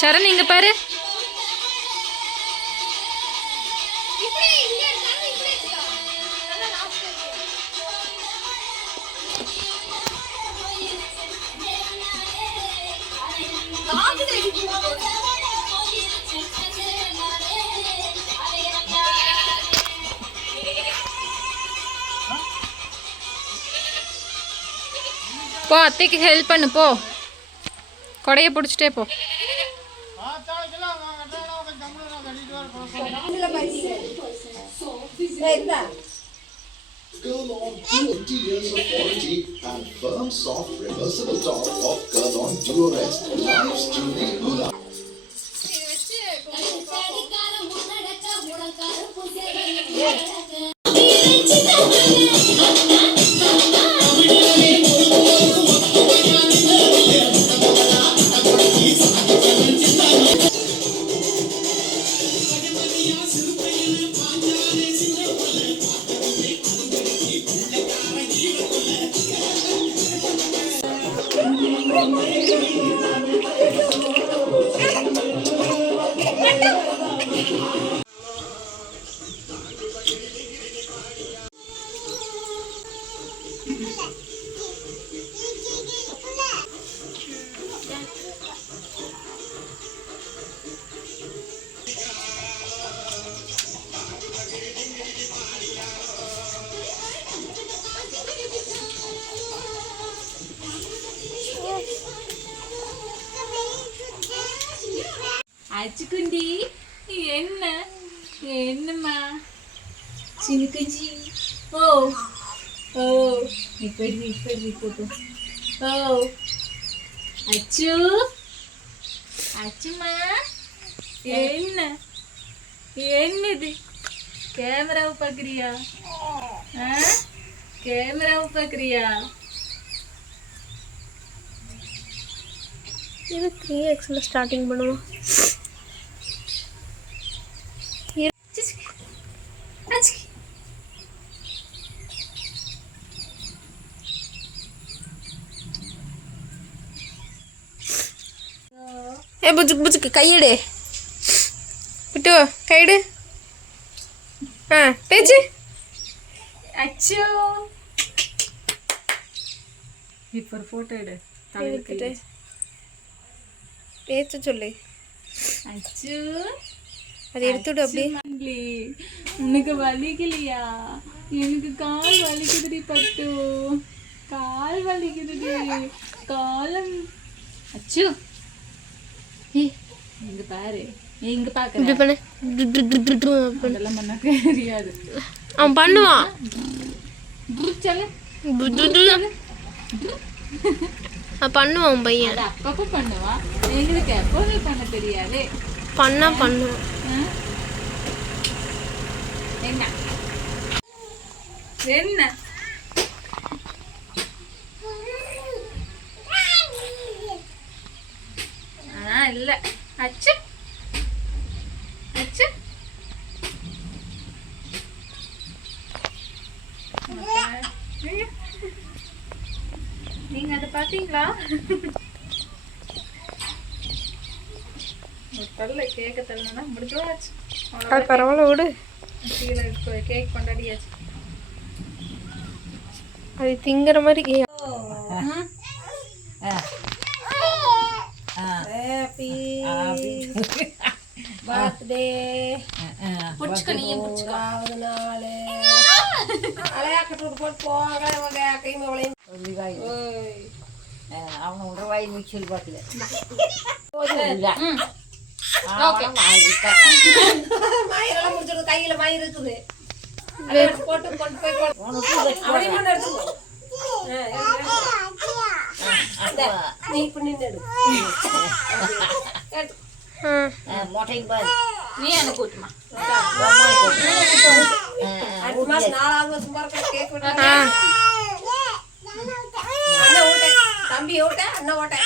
சரண் இங்க பாரு. போ அத்தைக்கு ஹெல்ப் பண்ணு போ. கொடையை பிடிச்சிட்டே போ. Girl on 20 years of quality and firm soft reversible top of Girl on Duorest Life's Truly Hula. அச்சுக்குண்டி என்ன என்னம்மா சின்ன குஞ்சி. ஓ ஓ இப்படி போட்டு. ஓ அச்சு அச்சுமா என்ன என்னது? கேமராவை பார்க்குறியா? கேமராவை பார்க்குறியா? இது 3xல ஸ்டார்டிங் பண்ணுவோம். ஏ புஜுக்கு புஜுக்கு கையெடு. விட்டு கையெடு. பேச்சு. அச்சோ இப்போ ஒரு ஃபோட்டோ எடு. எடுத்துட்டு பேச்சு சொல்லு. அச்சு அதை எடுத்துவிடு. அப்படி உனக்கு வலிக்கலையா? எனக்கு கால் வலிக்குதுடி பட்டு. கால் வலிக்குதுடி. காலம் அச்சு இங்க பாரு. இங்க பாக்குறேன். அதெல்லாம் பண்ண தெரியாது. அவன் பண்ணுவான். பண்ணுவான் பையன். அப்பப்போ பண்ணுவான். எங்களுக்கு எப்பவுமே பண்ண தெரியாது. பண்ணுவான். என்ன என்ன இல்ல அச்சு அச்சு நீங்க அதை பாத்தீங்களா? தள்ள கேக்க தள்ளனா முடிஞ்சாச்சு. அது பரவாயில்ல விடு. கீழே கேக் கொண்டாடியாச்சு. அது திங்கிற மாதிரி. Happy birthday. புடிச்சுக்க நீ புடிச்சுக்க. நாளே அலையாக்கட்டு போட்டு போங்க கைமை வளையும். அவனை விட வாய் மிச்சல் பார்க்கல. மயிரெல்லாம் முடிச்சிருக்கு. கையில மயிர் இருக்குது. போட்டு கொண்டு போய் நீ பண்ணி மொட்டையும் பாரு. நீ எனக்கு ஊட்டுமா. அடுத்த மாசம் 4வது வருஷம் பிறக்க கேக் வெட்ட. அண்ணா ஓட்ட தம்பி ஓட்ட அண்ணா ஓட்ட.